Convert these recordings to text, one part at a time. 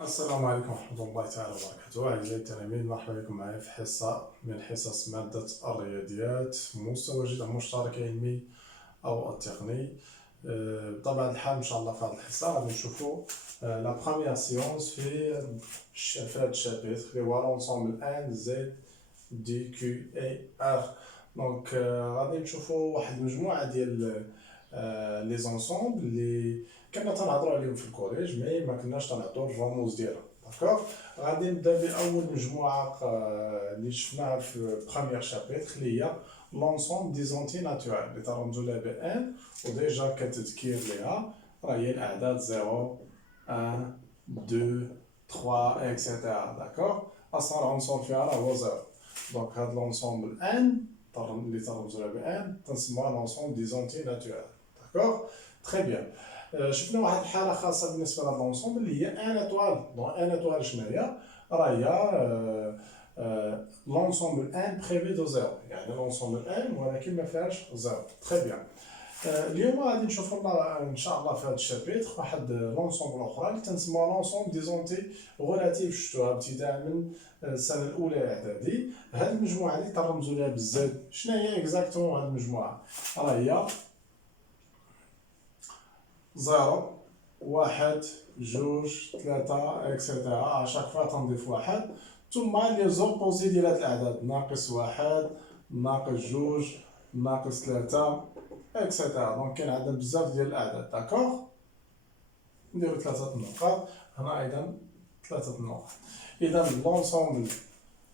السلام عليكم ورحمة الله تعالى وبركاته. أعزائي التلاميذ، مرحبا بكم معي في حصة من حصص مادة الرياضيات مستوى جدا مشترك علمي أو التقني. بطبيعة الحال إن شاء الله في هذه الحصة غادي نشوفو لا بروميير سيونس في هذا الشابتر اللي هو لونسومبل ان زد دي كيو اي ار. دونك غادي نشوفو واحد المجموعة ديال لي زونسومبل اللي كنا تنهضروا عليهم في الكوليج مي ما كناش تنعطوا الرموز ديالها. داكوغ، غادي نبدا باول مجموعه اللي شفناها في بروميير شابيتر اللي هي لونسومبل دي زونتي ناتورال اللي ترمزوا لها ب ان، وديجا كتذكير ليها راه هي الاعداد 0 1 2 3 اكسيتيرا. داكوغ، اصلا العنصر فيها راه هو 0. دونك هاد لونسومبل ان اللي ترمزوا لها ب ان تنسموها لونسومبل دي زونتي ناتورال. داكوغ، تري بيان. شفنا واحد الحاله خاصه بالنسبه لهاد لونسومبل اللي هي ان اتوال. دون ان اتوال شنو هي؟ راه هي لونسومبل ان بريفي دو زيرو، يعني لونسومبل ان ولكن ما فيهاش زيرو. تري بيان. اليوم غادي نشوفوا ان شاء الله في هذا الشابيتر واحد لونسومبل اخرى اللي تنسموها لونسومبل دي زونتي غولاتيف. شفتوها ابتداء من السنه الاولى اعدادي. هذه المجموعه اللي ترمزوا لها بالزد، شنو هي اكزاكتومون هذه المجموعه؟ راه هي 0 1 2 3 اكسيتيرا. اشاك فوا تنضيف واحد، ثم لي زوبوزي ديال هاد الاعداد، ناقص واحد، ناقص جوج، ناقص ثلاثة اكسيتيرا. دونك كاين عندنا بزاف ديال الاعداد. داكوغ، نديرو ثلاثة النقاط هنا، ايضا ثلاثة النقاط. اذا لونسومبل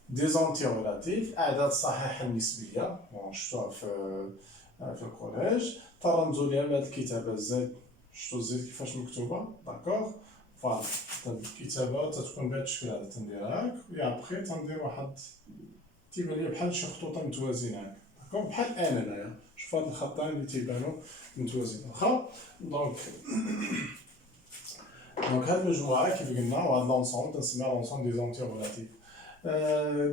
دي زونتي غولاتيف، اعداد صحيحه النسبيه، شفتوها في الكوليج، ترمزوا ليها بهذه الكتابه زد. شفتوا زد كيفاش مكتوبه؟ داكوغ، فوالا الكتابه تتكون بهذا الشكل هذا. تنديرها هاك ويا بخي تندير واحد تيبان لي بحال شي خطوط متوازيين هاك. داكوغ، بحال ان هنايا، شوف هاد الخطين اللي تيبانوا متوازيين. واخا، دونك هاد المجموعه كيف قلنا وهاد لونسومبل تنسميها لونسومبل دي زونتي غولاتيف.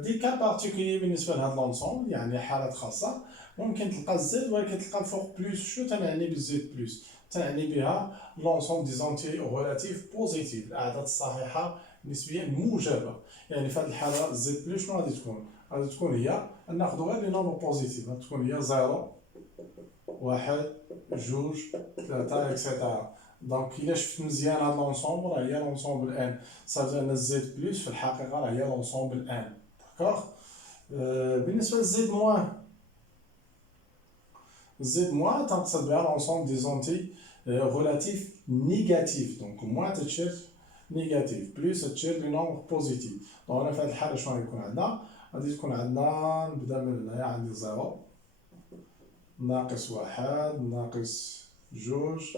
دي كا بارتيكولي بالنسبه لهاد لونسومبل، يعني حالات خاصه. ممكن تلقى الزد ولكن تلقى الفوق بلوس. شنو تنعني بالزد بلوس؟ تنعني بها لونسومبل دي زونتي غولاتيف بوزيتيف، الاعداد الصحيحه نسبيا موجبه. يعني في هذه الحاله زد بلوس شنو غادي تكون؟ غادي تكون هي، ناخذ غير لي نومبر بوزيتيف، غادي تكون هي 0 1 2 3 اكسيتيرا. دونك الا شفت مزيان هاد لونسومبل راه هي لونسومبل ان، صافي ان زد بلس في الحقيقه راه هي لونسومبل ان. داكوغ. بالنسبه للزد موان، الزد موان تنقصد بها لونسومبل دي زونتي غولاتيف نيجاتيف. دونك موان تتشير نيجاتيف، بلس تتشير لي نومبر بوزيتيف. دونك هنا في هاد الحاله شنو غيكون عندنا؟ غادي تكون عندنا، نبدا من هنايا، عندي 0 ناقص واحد ناقص جوج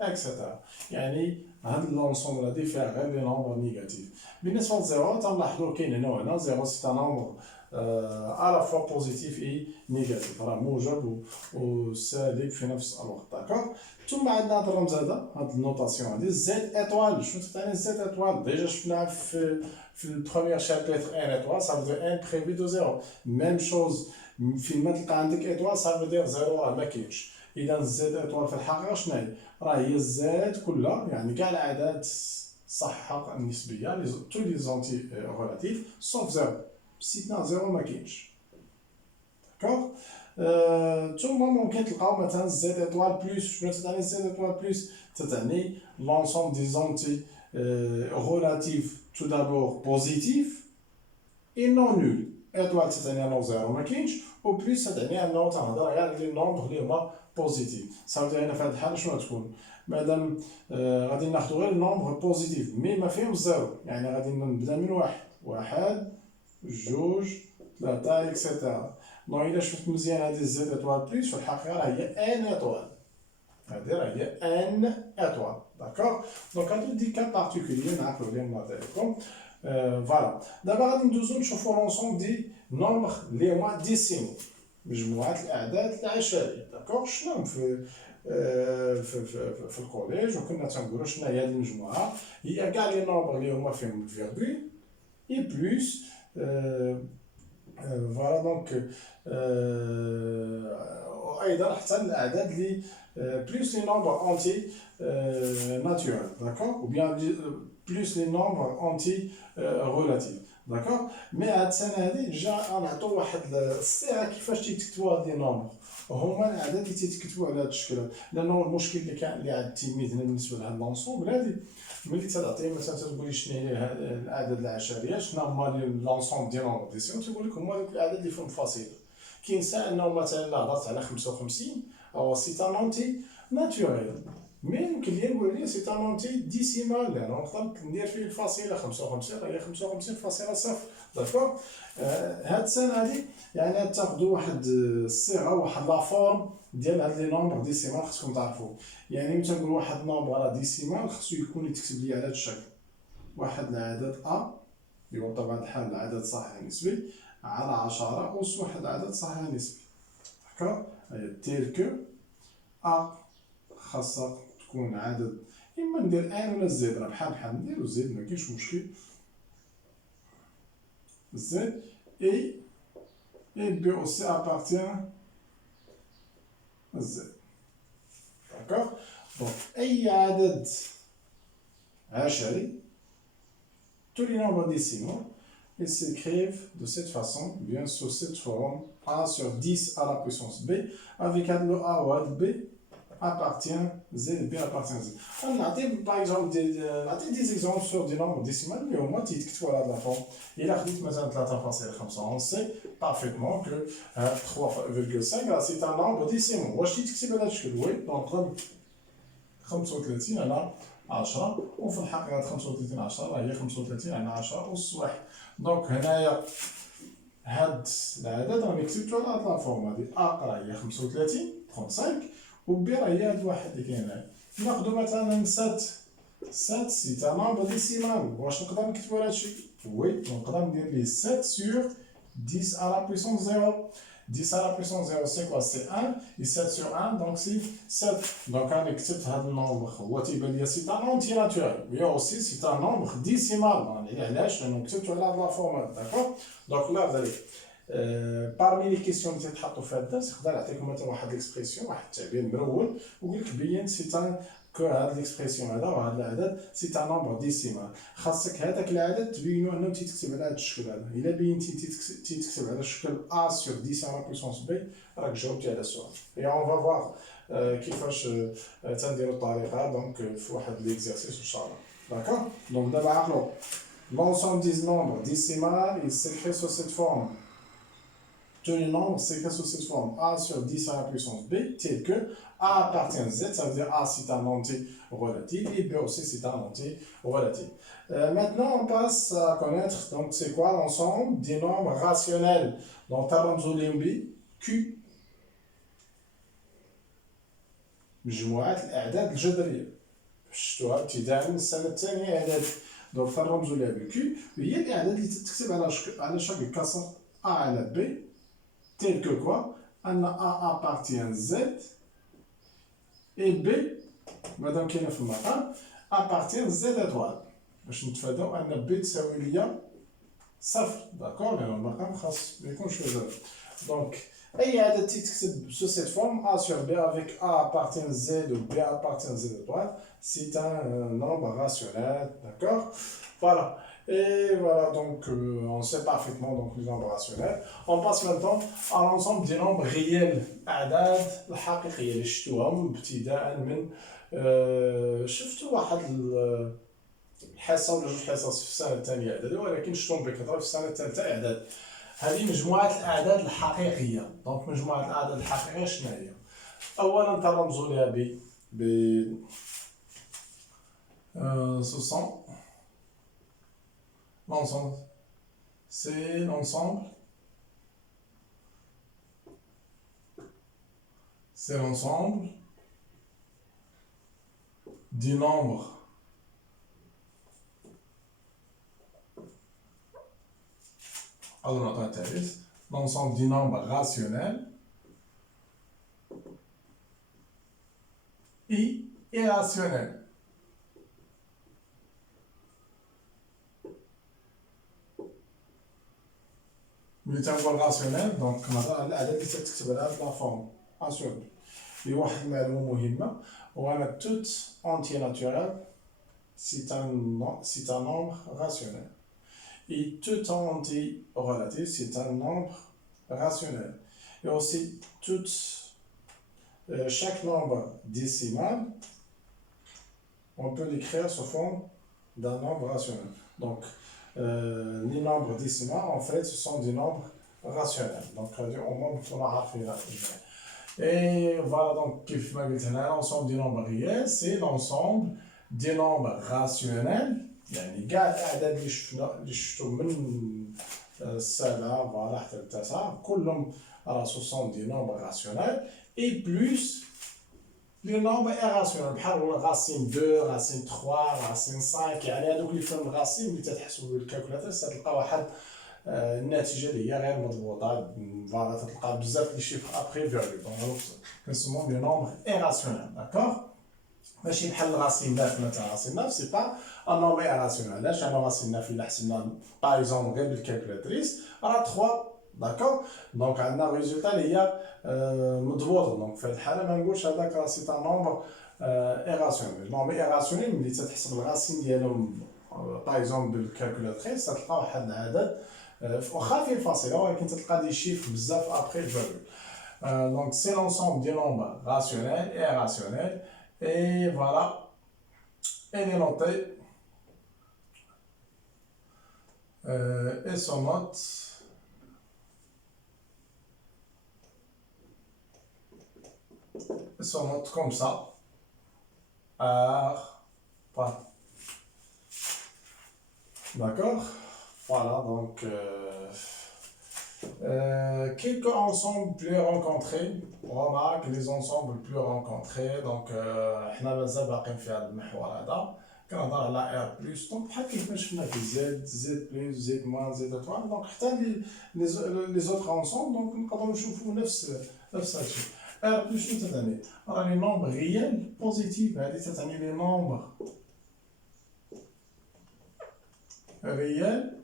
اكسيتيرا. يعني هاد لونسومبل هادي فيها غير لي نومبر نيجاتيف. بالنسبه للزيرو تنلاحظوا كاين هنا وهنا، زيرو سي ان نومبر على فوا بوزيتيف اي نيجاتيف، راه موجب وسالب في نفس الوقت. داكوغ. ثم عندنا هاد الرمز هذا، هاد النوتاسيون هادي زد اتوال. شنو تعني زد اتوال؟ ديجا شفناها في البروميير شابيتر ان اتوال صافي ان بريفي دو زيرو. ميم شوز فين ما تلقى عندك اتوال صافي دير زيرو راه ما كاينش. اذا زد اتوال في الحقيقه شنو هي؟ راه هي الزاد كلها، يعني كاع الاعداد الصحيحه النسبيه تو لي زونتي غولاتيف سوف زيرو، استثناء زيرو ما كاينش. داكوغ. ثم ممكن تلقاو مثلا زد اتوال بلس. شنو تعني زد اتوال بلس؟ تعني لونسومبل دي زونتي غولاتيف تو دابور بوزيتيف اي نون نول. اتوال تعني انه زيرو ما كاينش، و بلس تعني انه تنهضر غير على لي نومبر اللي هما بوزيتيف. صافي هنا في هذه الحاله شنو غتكون؟ مادام غادي ناخذ غير النومبر بوزيتيف مي ما فيهم زيرو، يعني غادي نبدا من واحد جوج ثلاثة اكسيتيرا. دونك الا شفت مزيان هذه زد اتوال بلس في الحقيقه راه هي ان اتوال. هذه راه هي ان اتوال. داكوغ. دونك هادو دي كا بارتيكولي نعرفو عليهم الله يطيبكم. فوالا. دابا غادي ندوزو نشوفو لونسومبل دي نومبر لي هما ديسيمو، مجموعه الاعداد العشريه. داكوغ. شنو في الكوليج وكنا تنقولوا شنو هي هذه المجموعه؟ هي كاع لي نومبر اللي هما فيهم الفيرغول اي بلس فوالا. دونك وايضا حتى الاعداد اللي بلوس لي نومبر انتي ناتورال داكور ou bien بلوس لي نومبر انتي ريلاتيف داكور. مي هاد السنه هادي جا نعطيو واحد الصيغه كيفاش تيتكتبوا هاد لي نومبر، هما الاعداد اللي تيتكتبوا على هاد الشكل، لانه المشكل اللي كان اللي عند التلميذ هنا بالنسبه لهاد لونسومبل هادي ملي تعطيه مثلا تقول شنو هي الاعداد العشريه، شنو هما لونسومبل ديال نومبر ديسيمال، تيقول لك هما دوك الاعداد اللي فيهم فاصله. كاين ساعه انه مثلا الا هضرت على 55 او سي ان اونتي ناتوريل، مي يمكن لي نقول لي سي ان اونتي ديسيمال، لانه نقدر ندير فيه الفاصله 55 هي 55.0 داكور. هاد السنه هادي يعني تاخذوا واحد الصيغه واحد لا فورم ديال هاد لي نومبر ديسيمال خصكم تعرفوه. يعني ملي تنقول واحد نومبر راه ديسيمال خصو يكون يتكتب لي على هاد الشكل، واحد العدد ا اللي هو بطبيعه الحال العدد صحيح نسبي على 10 أس واحد العدد صحيح نسبي داكور. تيل كو ا خاصها تكون عدد، اما ندير ان ولا زد، راه بحال نديرو زد ما كاينش مشكل، زد et B aussi appartient à Z. D'accord? Donc, أي عدد عشري tous les nombres décimaux ils s'écrivent de cette façon, bien sous cette forme A sur 10 à la puissance B avec le A ou le B appartient Z et B appartient à Z. On a par exemple des exemples sur des nombres décimaux, mais au moins tu vois de la forme. Il a dit maintenant 3,5, on sait parfaitement que 3,5 c'est un nombre décimal. واش تكتب هذا الشكل؟ وي دونك 35 على 10 وفي الحقيقه 35 10 هي 35 على 10 أس 1. دونك هنايا هاد العدد راني كتبتو على هاد لا فورم هادي، ا راه هي 35 35 وبي راه هي هاد واحد اللي كاين هنا. ناخدو مثلا 7 سي ان نومبر ديسيمال، واش نقدر نكتبو هادشي؟ وي نقدر ندير ليه 7 sur 10 à la puissance 0. 10 à la puissance 0 c'est quoi? C'est 1 et 7 sur 1 donc c'est 7. donc انا كتبت هذا النومبر هو تيبان ليا سي ان اونتي ناتورال وي اوسي سي ان نومبر ديسيمال. يعني علاش؟ لانه كتبتو على هاد لا فورم داكور. دونك لا ذلك parmi les questions اللي تيتحطوا في هذا الدرس يقدر يعطيكم مثلا واحد ليكسبرسيون واحد التعبير مرول ويقول لك بين سي ان كو هاد ليكسبرسيون هذا وهذا العدد سي ان نومبر ديسيمال. خاصك هذاك العدد تبينو انه تيتكتب على هذا الشكل هذا. الا بينتي تيتكتب على الشكل ا سور 10 على بويسونس بي راك جاوبتي على السؤال. اي اون فوا فوار كيفاش تنديروا الطريقه دونك في واحد ليكزارسيس ان شاء الله داكور. دونك دابا عقلوا l'ensemble des nombres décimales il s'écrit sous cette forme. Tous les nombres s'écrivent sous cette forme A sur 10 à la puissance B, tel que A appartient à Z, ça veut dire A c'est un entier relatif et B aussi c'est un entier relatif. Maintenant, on passe à connaître donc c'est quoi l'ensemble des nombres rationnels. Donc, Taramzoulim B, Q, مجموعات الأعداد الجذرية. شفتوها ابتداء من السنة الثانية إعدادي. دونك ترمزوا لها ب Q هي الأعداد اللي تكتب على شكل كسر A على B. tel que quoi أن A appartient à Z et B مادام كاينة في المقام appartient à Z étoile باش نتفاداو أن B تساوي ليا صفر داكور لأن المقام خاص ميكونش فيه زيرو. دونك أي عدد تيتكتب سو سيت فورم A sur B avec A appartient à Z ou B appartient à Z étoile c'est un nombre rationnel d'accord. Voilà. Et voilà, donc on sait parfaitement donc, les nombres rationnels. On passe maintenant à l'ensemble des nombres réels. أعداد الحقيقية اللي شفتوهم ابتداء من شفتوا واحد الحصة ولا جوج حصص في السنة الثانية إعدادي ولكن شفتوهم بكثرة في السنة الثالثة إعدادي. هذه مجموعة الأعداد الحقيقية. دونك مجموعة الأعداد الحقيقية شنو هي؟ أولا ترمزوا لها ب 60. L'ensemble, c'est l'ensemble du nombre l'ensemble du nombre rationnel et irrationnel. ملي تنقول راسيونيل دونك كنهضر على الاعداد اللي تكتب على هاد لا فورم assuré. Et واحد المعلومة مهمة وأنا tout entier naturel c'est un nombre rationnel. Et tout entier relatif c'est un nombre rationnel. Et aussi chaque nombre décimal on peut l'écrire sous forme d'un nombre rationnel. Donc, les nombres décimaux, en fait, ce sont des nombres rationnels. Donc, au moins, on a fait là. Et voilà, donc, l'ensemble des nombres réels, c'est l'ensemble des nombres rationnels. يعني كاع الاعداد اللي شفتوا من السبعه فوالا حتى التاسعه كلهم راه ce sont des nombres rationnels et plus les nombres irrationnels بحال racine 2 racine 3 racine 5 يعني هذوك اللي فيهم الراسين اللي تتحسبوا بالكالكولاتور تلقى واحد النتيجه اللي هي غير مضبوطه فوالا تلقى بزاف لي شيفر ابري فيرغول دونك كنسموهم لي نومبر ايراسيونيل داكوغ ماشي بحال راسين 9 مثلا راسين 9 سي با ان نومبر ايراسيونيل علاش انا راسين 9 الا حسبنا باغ اكزومبل غير بالكالكولاتريس راه 3 داكوغ دونك عندنا ريزولتا اللي هي مضبوطه دونك في هذه الحاله ما نقولش هذاك راه سي ان نومبر ايراسيونيل نومبر ايراسيونيل ملي تتحسب الراسين ديالهم باغ اكزومبل بالكالكولاتريس تلقى واحد العدد واخا فيه الفاصله ولكن تلقى دي شيفر بزاف ابري الفيرغول donc c'est l'ensemble des nombres rationnels et irrationnels et voilà elle est notée et son note comme ça d'accord voilà donc quelques ensembles plus rencontrés remarque les ensembles plus rencontrés donc حنا مازال باقيين في هذا المحور هذا كنهضر على ار بلس دونك بحال كيفاش شفنا في زد بلس زد موان زد اتوال دونك حتى لي زوتر انسومبل دونك نقدروا نشوفوا نفس هادشي ار بلس شنو تتعني راه لي نومبر ريال بوزيتيف هذه تتعني لي نومبر ريال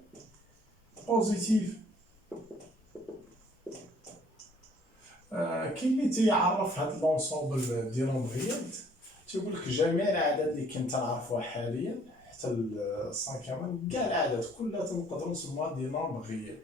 بوزيتيف كاين اللي تيعرف هاد لونسومبل ديال نومبريال تيقول لك جميع الاعداد اللي كنت نعرفوها حاليا حتى السانكيام كاع الاعداد كلها تنقدروا نسموها دي نومبر ريال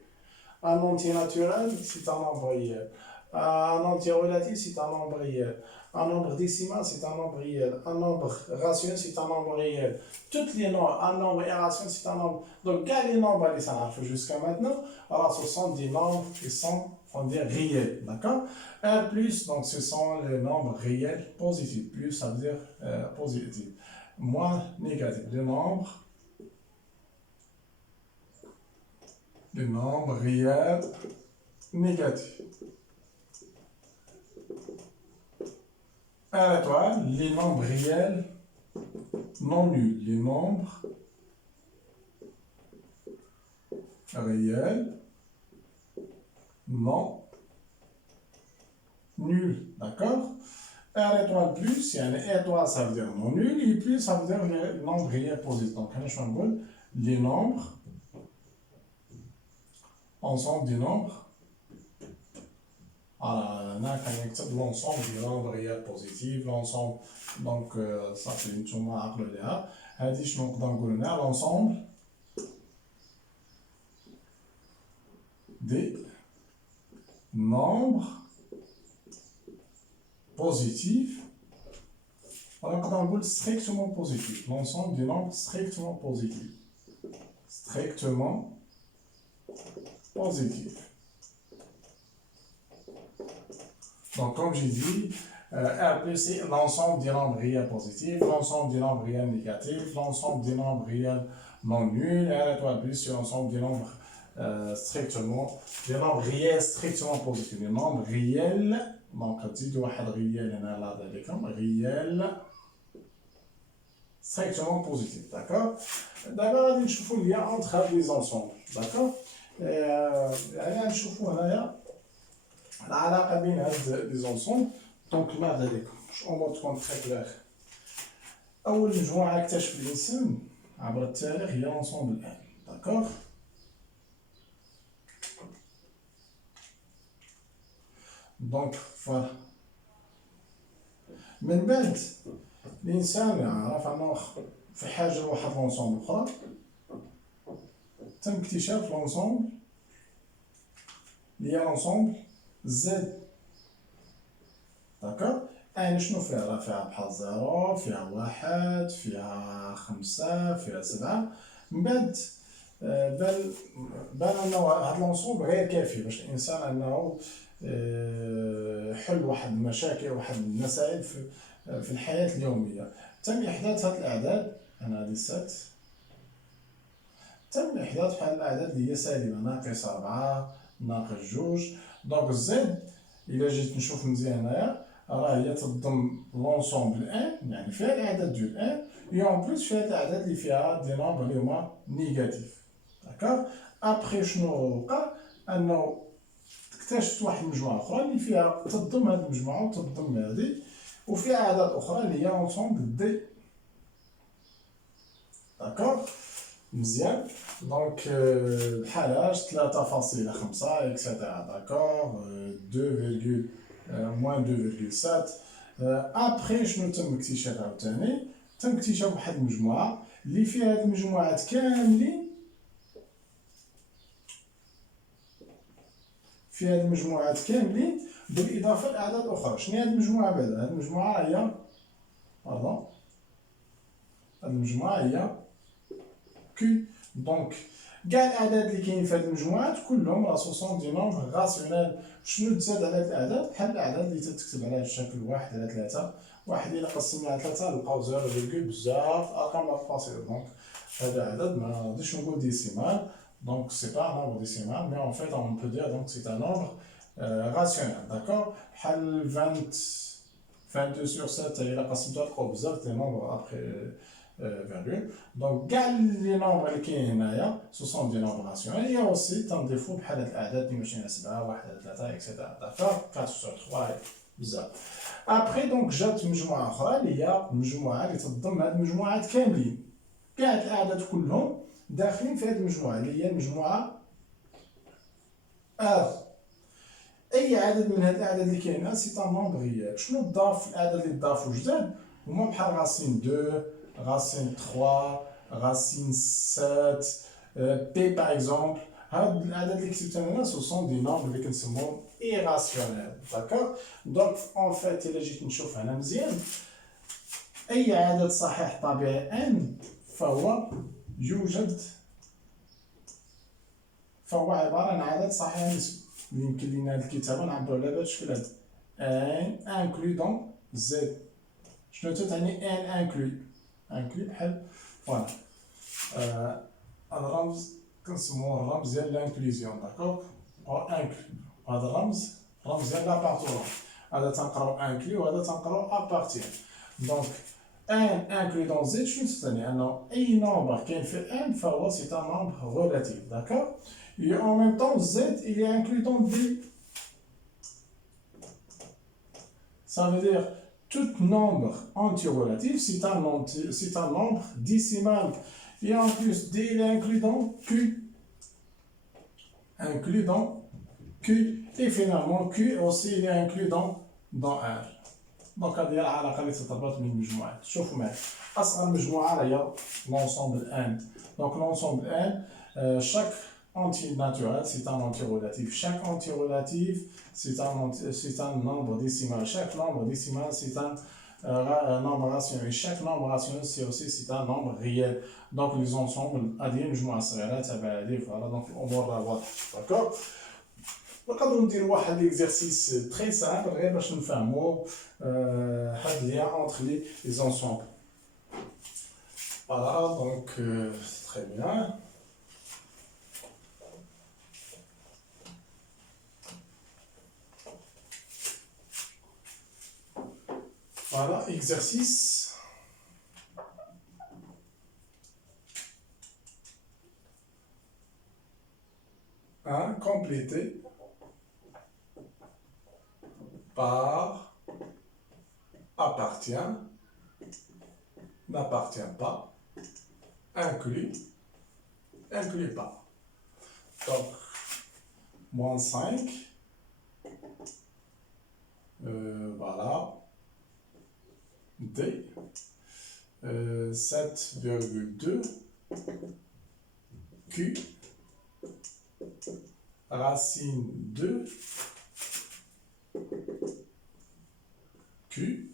ان اونتي ناتورال سي ان نومبر ريال ان اونتي ريلاتيف سي ان نومبر ريال un nombre décimal c'est un nombre réel, un nombre rationnel c'est un nombre réel, toutes les nombres, un nombre irrationnel c'est un nombre, donc quand les nombres les ça jusqu'à maintenant, alors ce sont des nombres qui sont on dit réels, d'accord. Un plus donc ce sont les nombres réels positifs, plus ça veut dire positif, moins négatif, les nombres réels négatifs. À l'étoile, les nombres réels non nuls. Les nombres réels non nuls. D'accord? À l'étoile plus, il y a une étoile, ça veut dire non nul, et plus, ça veut dire les nombres réels positifs. Donc, les nombres, ensemble des nombres. Alors, on a l'ensemble des nombres réels positifs, l'ensemble, donc ça c'est une somme à appeler là. L'ensemble des nombres positifs. Alors, on a strictement positif. L'ensemble des nombres strictement positifs. Strictement positifs. Donc, comme j'ai dit, R plus c'est l'ensemble des nombres réels positifs, l'ensemble des nombres réels négatifs, l'ensemble des nombres réels non nuls, R étoile plus c'est l'ensemble des nombres des nombres réels strictement positifs. Les nombres réels, donc, dit واحد réel هنا là réel strictement positif, d'accord? D'abord, on va نشوفوا le lien entre les ensembles, d'accord? يعني نشوفوا هنايا العلاقة بين هاد لي زونسومبل دونك المعدة ديالكم اون مود تكون تري كلير أول مجموعة اكتشف الإنسان عبر التاريخ هي لونسومبل ان داكوغ دونك فوالا من بعد الانسان يعرف انه في حاجه لواحد لونسومبل اخرى تم اكتشاف لونسومبل اللي هي لونسومبل زد. داكوغ يعني شنو فيها؟ راه فيها بحال زيرو، فيها واحد، فيها خمسة، فيها سبعة. من بعد بان انه هاد لونسومبل غير كافي باش الانسان انه حل واحد المشاكل، واحد المسائل في الحياة اليومية. تم إحداث هاد الأعداد، أنا هادي ست، تم إحداث بحال الأعداد اللي هي سالبة، ناقص 4 ناقص 2. دونك زد إلا جيت نشوف مزيان هنايا راه هي تضم لونسومبل ان، يعني فيها الأعداد ديال ان، اي اون بليس فيها الأعداد اللي فيها دي نومبر اللي هما نيجاتيف. داكوغ أبخي شنو وقع؟ أنه اكتشفت واحد المجموعة أخرى اللي فيها تضم هاد المجموعة وتضم هادي، وفيها أعداد أخرى اللي هي لونسومبل دي. داكوغ مزيان. دونك بحالاش 3.5 اكسيتيرا. داكوغ 2 موان 2.7. ابخي شنو تم اكتشاف عاوتاني؟ تم اكتشاف واحد المجموعة اللي فيها هاد المجموعات كاملين، فيها هاد المجموعات كاملين بالاضافه لاعداد اخرى. شنو هي هاد المجموعه بعدا؟ هاد المجموعه هي باردون، هاد المجموعه هي كي. دونك كاع الاعداد اللي كاينين في هاد المجموعات كلهم راه سوسون دي نومبر غاسيونيل. شنو تزاد على هاد الاعداد؟ بحال الاعداد اللي تتكتب على الشكل 1 على 3. واحد الا قسمنا على 3 نلقاو 0 بزاف ارقام فاصله. دونك هذا عدد ما غاديش نقول ديسيمال، دونك سي با نومبر ديسيمال، مي اون فيت اون بو دير دونك سي ان نومبر راسيونيل. داكوغ بحال 22 sur 7 الا قسمتها تلقاو بزاف دي نومبر ابخي فيرغول. دونك كاع لي نومبر اللي كاين هنايا سو سون دي نومبر راسيونيل. اي اوسي تنضيفو بحال هاد الاعداد 22 على 7 1 على 3 اكسيتيرا. داكوغ 4 sur 3 بزاف. ابخي دونك جات مجموعه اخرى اللي هي المجموعه اللي تضم هاد المجموعات كاملين، كاع الاعداد كلهم داخلين في هاد المجموعه اللي هي المجموعه ار. اي عدد من هاد الاعداد اللي كاينه سي ان نومبر ريال. شنو ضاف؟ الاعداد اللي ضافوا جداد هما بحال راسين 2 راسين 3 راسين 7 بي باغ اكزومبل. هاد الاعداد اللي كتبت انا سو سون دي نومبر اللي كنسموهم ايراسيونيل. داكوغ دونك اون فيت الا جيت نشوف هنا مزيان، اي عدد صحيح طبيعي ان فهو يوجد، فهو عباره عن عدد صحيح نسبي. يمكن لينا هاد الكتابه نعبرو على بهاد الشكل هذا ان انكلو دون زد. شنو تتعني ان انكلو؟ انكلو بحال فوالا الرمز كنسموه الرمز ديال لانكلوزيون. داكوغ انكلو هذا الرمز ديال لابارتونون. هذا تنقراو انكلو وهذا تنقراو ابارتيان. دونك ان inclus dans z شنو تعني؟ انه اي نومبر كاين في ان فهو سي ان نومبر ريلاتيف. داكوغ et en même temps z il est inclus dans d. Ça veut dire tout nombre anti-relatif c'est un nombre décimal, et en plus d il est inclus dans q, et finalement q aussi il est inclus dans r. دونك هذه هي العلاقه اللي تتربط بين المجموعات. شوفوا معايا اصغر مجموعه هي لونسومبل ان. دونك لونسومبل ان chaque anti-naturel c'est un anti-relatif. Chaque anti-relatif c'est un nombre décimal. Chaque nombre décimal c'est un nombre rationnel. Chaque nombre rationnel c'est aussi un nombre réel. Donc les ensembles هذه مجموعه صغيره تبع هذه. فوالا دونك الامور راه واضحه. داكوغ نقدروا نديروا واحد ليكزارسيس تري سامبل غير باش نفهموا هاد ليان اونتر لي زونسومبل. فوالا دونك تري بيان. Voilà, exercice. Complété par appartient, n'appartient pas, inclut, inclut pas. Donc, moins 5. Voilà. D, 7,2 Q, racine 2 Q,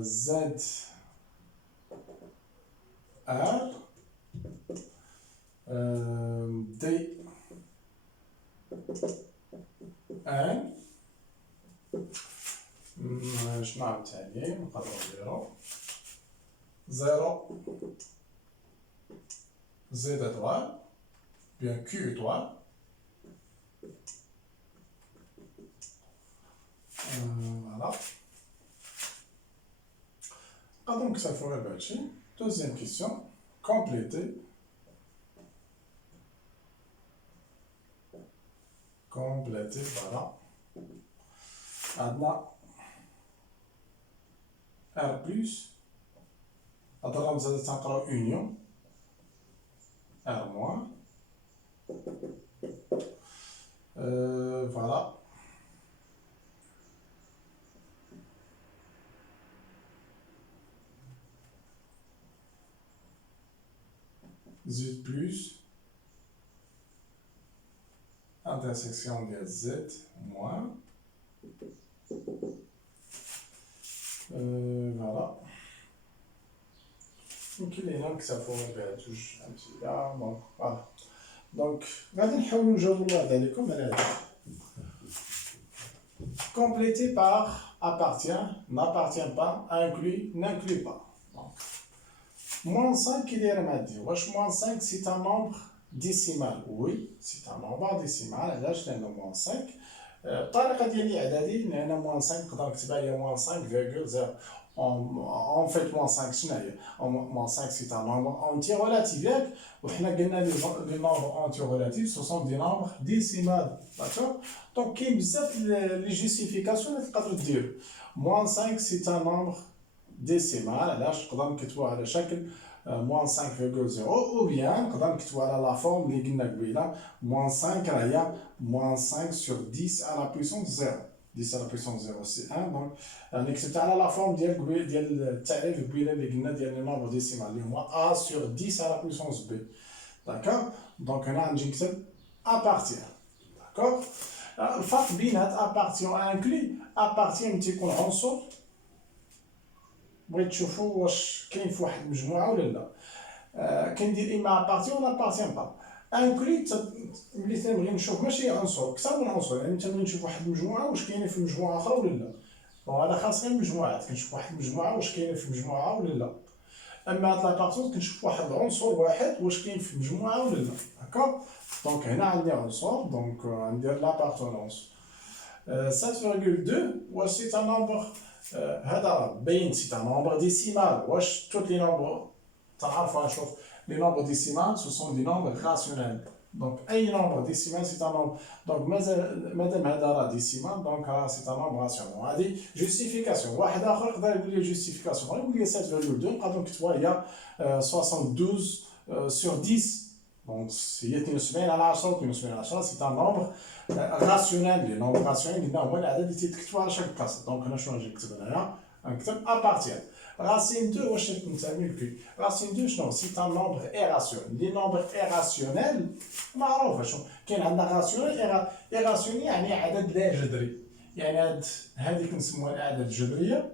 Z, R, D, N, شنو عاود تاني نقررو زيرو Z étoile bien Q étoile voilà. Donc ça ferait bâti. Deuxième question, compléter. Compléter, voilà. Maintenant, R plus. Attends, vous allez encore union. R moins. Voilà. Z plus. Intersection de Z moins. Voilà. Donc il est là que ça faut touche un petit là. Donc voilà. Donc, complété par appartient, n'appartient pas, inclut, n'inclut pas. Donc, moins 5, il est remédié. Moins 5, c'est un nombre décimal. Oui, c'est un nombre décimal. Là, je l'ai moins 5. الطريقه ديالي اعدادي لان موان 5 نقدر نكتبها هي موان 5,0 en fait موان 5 شنو هي موان 5 سي ان نومبر اونتي ريلاتيف ياك وحنا قلنا لي نومبر اونتي ريلاتيف سو سون دي نومبر ديسيمال داكور دونك كاين بزاف لي جوستيفيكاسيون اللي تقدروا ديروا موان 5 سي ان نومبر ديسيمال علاش نقدر نكتبوها على شكل moins 5,0 ou bien نقدر نكتبوا على لا فورم اللي قلنا قبيله moins 5 راه هي moins 5 sur 10 à la puissance 0 10 à la puissance 0 c'est 1 donc انا كتبت على لا فورم ديال قبيل ديال التعريف قبيله اللي قلنا ديال لي نومبر ديسيمال اللي هما a sur 10 à la puissance b d'accord donc هنا غنجي نكتب appartient d'accord الفرق بينات appartient inclus appartient تيكون عنصر بغيت تشوفوا واش كاين في واحد المجموعه ولا لا كندير اما ابارتي ولا ابارتيان با انكلي ملي تنبغي نشوف ماشي عنصر اكثر من عنصر يعني تنبغي نشوف واحد المجموعه واش كاينه في مجموعه اخرى ولا لا هذا خاص غير المجموعات كنشوف واحد المجموعه واش كاينه في مجموعه ولا لا اما هاد لابارتون كنشوف واحد العنصر واحد واش كاين في مجموعه ولا لا داكوغ دونك هنا عندي عنصر دونك ندير لابارتونونس 7,2 واش سي ان نومبر هذا باين سي ان نومبر ديسيمال واش توت لي نومبر تعرفوا نشوف لي نومبر ديسيمال سو سون دي نومبر راسيونيل دونك اي نومبر ديسيمال سي ان نومبر دونك مادام هذا راه ديسيمال دونك راه سي ان نومبر راسيونيل هذه جوستيفيكاسيون واحد اخر يقدر يقول لي جوستيفيكاسيون يقول لي 7,2 نقدروا نكتبوها هي 72 sur 10 donc هي 72 على 10 72 على 10 سي ان نومبر راسيونيل لي نومبر راسيونيل قلنا هما العدد اللي تيتكتبوا على شكل بلاصه دونك انا شنو نجي نكتب هنايا نكتب ابارتيان راسين 2 واش نسمي الكي راسين 2 شنو سي ان نومبر ايراسيونيل لي نومبر ايراسيونيل معروفه شنو كاين عندنا راسيونيل ايراسيونيل يعني عدد لا جذري يعني هذيك نسموها الاعداد الجذريه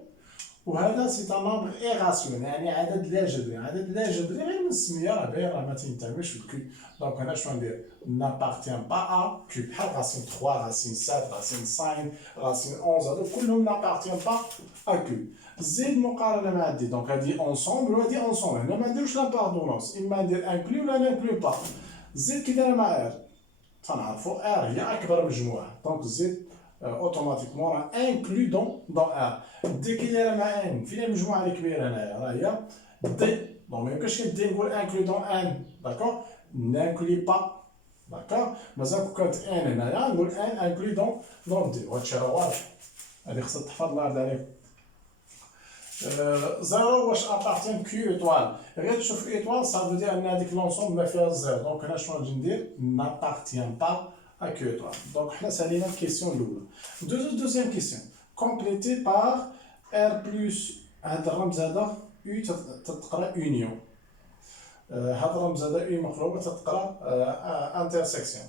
وهذا سي ان نومبر ايراسيونيل يعني عدد لا جذري عدد لا جذري غير من السميه راه باين راه ما تينتميش للكي دونك انا شنو ندير n'appartient pas à Q بحال racine 3 racine 7 racine 5 racine 11 هادو كلهم n'appartient pas à Q زيد مقارنه مع دي دونك هادي ensemble وهادي ensemble هنا ما نديروش لاباردونونس اما ندير inclus ولا n'inclus pas زيد كي دايره مع R تنعرفوا R هي اكبر مجموعه دونك زيد اوتوماتيكمون راه انكلو دون ار دي كي دايره مع ان فين المجموعه اللي كبيره هنايا راه هي دي دونك ميمكنش دي نقول انكلو دون ان داكوغ نانكلي با داكوغ مازال كون كانت ان هنايا نقول ان انكلو دون دي وهادشي راه واضح هادي خصها تحفظ الله يرضي عليك زيرو واش ابارتين كيو ايطوال غير تشوف ايطوال صافي دير ان هذيك لونسومبل ما فيها زيرو دونك هنا شنو نجي ندير نابارتيان با à Q étoile. Donc, là, c'est la question de l'eau. Deuxième question. Complétée par ار بلس هاد الرمز هذا يو تتقرا يونيون، هاد الرمز هذا يو مقلوبه تتقرا انترسيكسيون.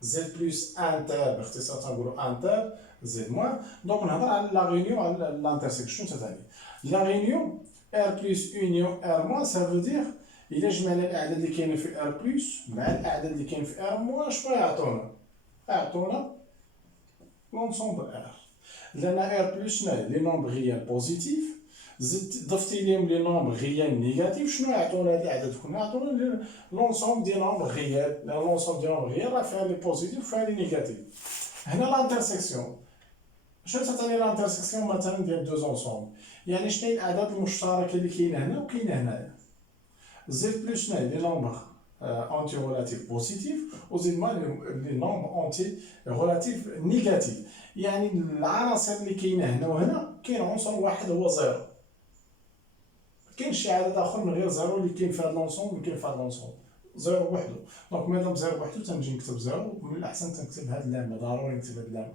زد بلس انتر باختصار تنقولوا انتر زد موان. دونك نهضر على لا ريونيون على لانترسيكسيون تاعي. لا ريونيون ار بلس يونيون ار موان سافو دير الا جمعنا الاعداد اللي كاينين في ار بلس مع الاعداد اللي كاينين في ار موان شنو يعطونا؟ يعطونا لونسومبل ار، لان ار بلس شنو لي نومبر ريال بوزيتيف زدت ضفتي ليهم لي نومبر ريال نيجاتيف شنو يعطونا هاد الاعداد كلهم؟ يعطونا لونسومبل دي نومبر ريال، لونسومبل دي نومبر ريال راه فيها لي بوزيتيف وفيها لي نيجاتيف. هنا لانترسيكسيون شنو تعطيني لانترسيكسيون مثلا ديال دو زونسومبل؟ يعني شنو هي الاعداد المشتركه اللي كاينه هنا وكاينه هنايا. زد بلس شنو لي نومبر انتي ريلاتيف بوزيتيف وزيد ما لي نومبر انتي ريلاتيف نيجاتيف. يعني العناصر اللي كاينه هنا وهنا كاين عنصر واحد هو زيرو، كاين شي عدد اخر من غير زيرو اللي كاين في هذا لونسومبل اللي كاين في هذا لونسومبل زيرو وحده. دونك مادام زيرو وحده تنجي نكتب زيرو، من الاحسن تنكتب هاد اللامه، ضروري نكتب هاد اللامه.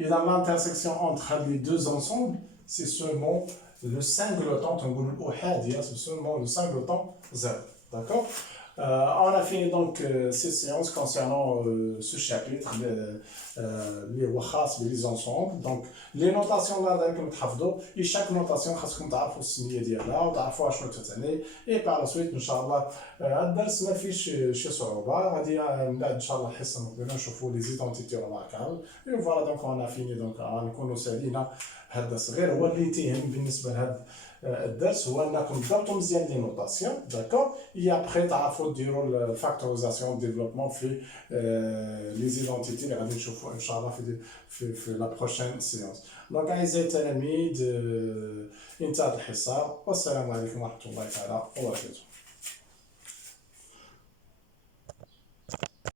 اذا l'intersection entre les deux ensembles c'est seulement le singleton, تنقولوا الاحاديه c'est seulement le singleton zéro. D'accord. On a fini donc ces séances concernant ce chapitre, les khas les ensembles. Donc les notations là راكم تحفظوا، et chaque notation خاصكم تعرفوا السميه ديالها وتعرفوا شنو تتعني. et par la suite ان شاء الله الدرس ما فيش شي صعوبه. غادي من بعد ان شاء الله الحصه المقبله نشوفوا لي زيدونتيتي روماركابل. et voilà donc on a fini. donc غنكونوا سالينا هذا الدرس. غير هو اللي تيهم بالنسبه لهذا الدرس هو انكم ضبطوا مزيان لي نوتاسيون. داكور. اي ابخي تعرفوا ديروا الفاكتوريزاسيون ديفلوبمون في لي زيدونتيتي اللي غادي نشوفوا ان شاء الله في لا بروشين سيونس. دونك اعزائي التلاميذ انتهت الحصه، والسلام عليكم ورحمه الله تعالى وبركاته.